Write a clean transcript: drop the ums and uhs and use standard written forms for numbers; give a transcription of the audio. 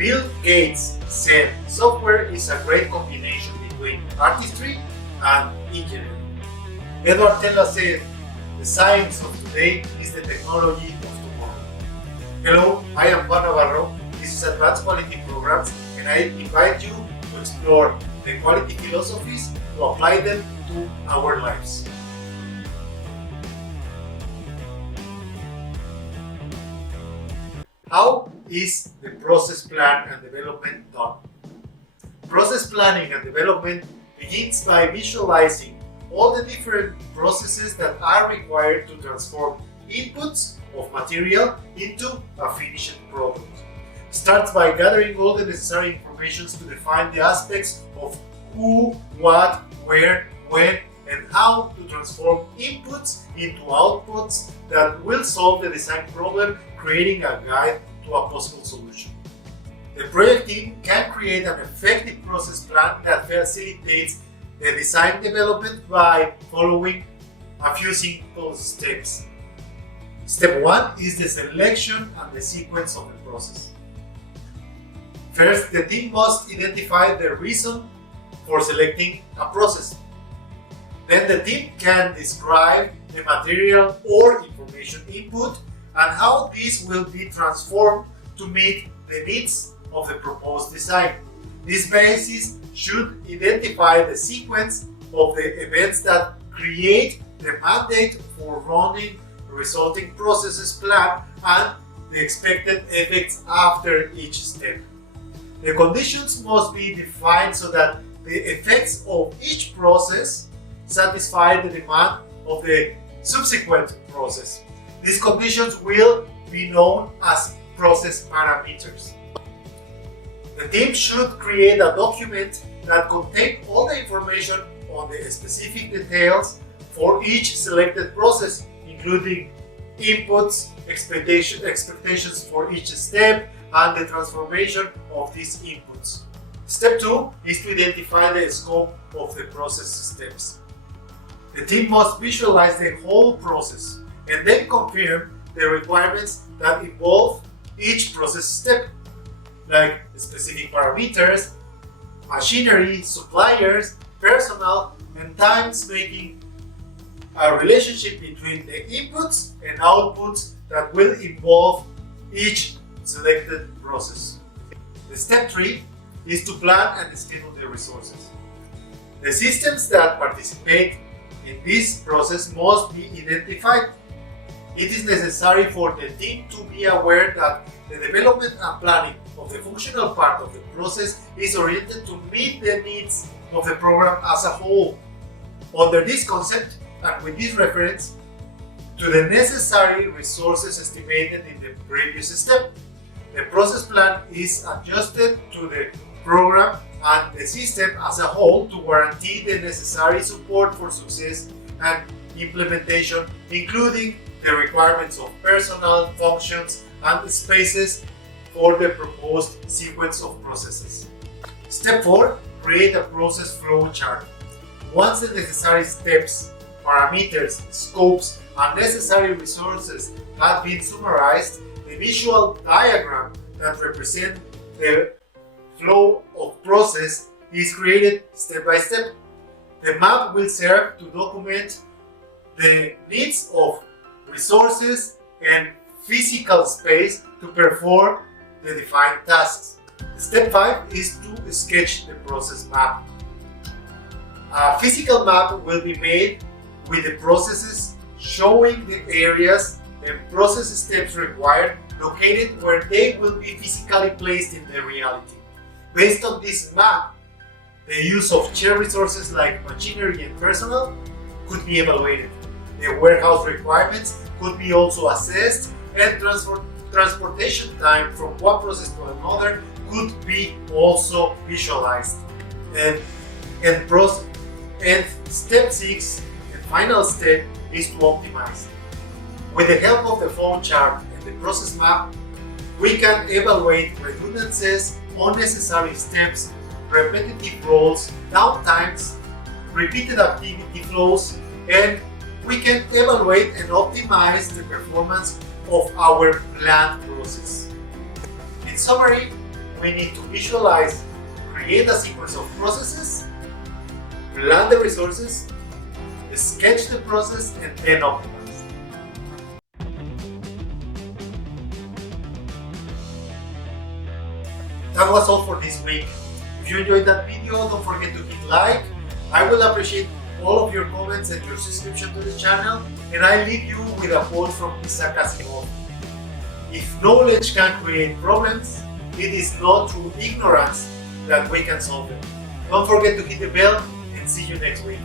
Bill Gates said software is a great combination between artistry and engineering. Edward Teller said, the science of today is the technology of tomorrow. Hello, I am Juan Navarro. This is Advanced Quality Programs, and I invite you to explore the quality philosophies to apply them to our lives. How is the process plan and development done? Process planning and development begins by visualizing all the different processes that are required to transform inputs of material into a finished product. Starts by gathering all the necessary information to define the aspects of who, what, where, when, and how to transform inputs into outputs that will solve the design problem, creating a guide to a possible solution. The project team can create an effective process plan that facilitates the design development by following a few simple steps. Step 1 is the selection and the sequence of the process. First, the team must identify the reason for selecting a process. Then the team can describe the material or information input and how this will be transformed to meet the needs of the proposed design. This basis should identify the sequence of the events that create the mandate for running the resulting processes plan and the expected effects after each step. The conditions must be defined so that the effects of each process satisfy the demand of the subsequent process. These conditions will be known as process parameters. The team should create a document that contains all the information on the specific details for each selected process, including inputs, expectations for each step, and the transformation of these inputs. Step 2 is to identify the scope of the process steps. The team must visualize the whole process and then confirm the requirements that involve each process step, like specific parameters, machinery, suppliers, personnel, and times, making a relationship between the inputs and outputs that will involve each selected process. The step 3 is to plan and schedule the resources. The systems that participate in this process must be identified. It is necessary for the team to be aware that the development and planning of the functional part of the process is oriented to meet the needs of the program as a whole. Under this concept, and with this reference to the necessary resources estimated in the previous step, the process plan is adjusted to the program and the system as a whole to guarantee the necessary support for success and implementation, including the requirements of personnel, functions, and spaces for the proposed sequence of processes. Step 4. Create a process flow chart. Once the necessary steps, parameters, scopes, and necessary resources have been summarized, the visual diagram that represents the flow of process is created step by step. The map will serve to document the needs of resources and physical space to perform the defined tasks. Step 5 is to sketch the process map. A physical map will be made with the processes showing the areas and process steps required located where they will be physically placed in the reality. Based on this map, the use of shared resources like machinery and personnel could be evaluated. The warehouse requirements could be also assessed, and transportation time from one process to another could be also visualized. And step 6, the final step, is to optimize. With the help of the flow chart and the process map, we can evaluate redundancies, unnecessary steps, repetitive roles, downtimes, repeated activity flows, and we can evaluate and optimize the performance of our planned process. In summary, we need to visualize, create a sequence of processes, plan the resources, sketch the process, and then optimize. That was all for this week. If you enjoyed that video, don't forget to hit like. I will appreciate all of your comments and your subscription to the channel, and I leave you with a quote from Isaac Asimov. If knowledge can create problems, it is not through ignorance that we can solve them. Don't forget to hit the bell, and see you next week.